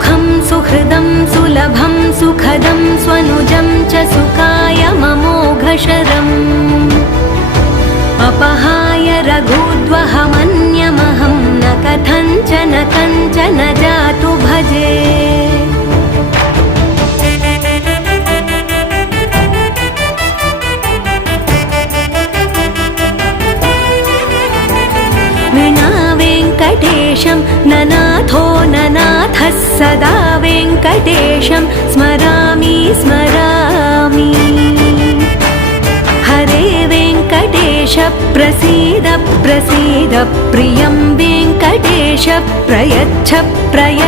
सुखं सुहृदं सुलभं सुखदं स्वनुजं च सुखाय ममोघशरम् अपहाय रघुद्वहमन्यमहं न कथञ्चन कञ्चन जातु भजे। विना वेङ्कटेशं ननाथो ननाथः सदा वेङ्कटेशं स्मरामि स्मरामि। हरे वेङ्कटेश प्रसीद प्रसीद प्रियं वेङ्कटेश प्रयच्छ प्रयच्छ।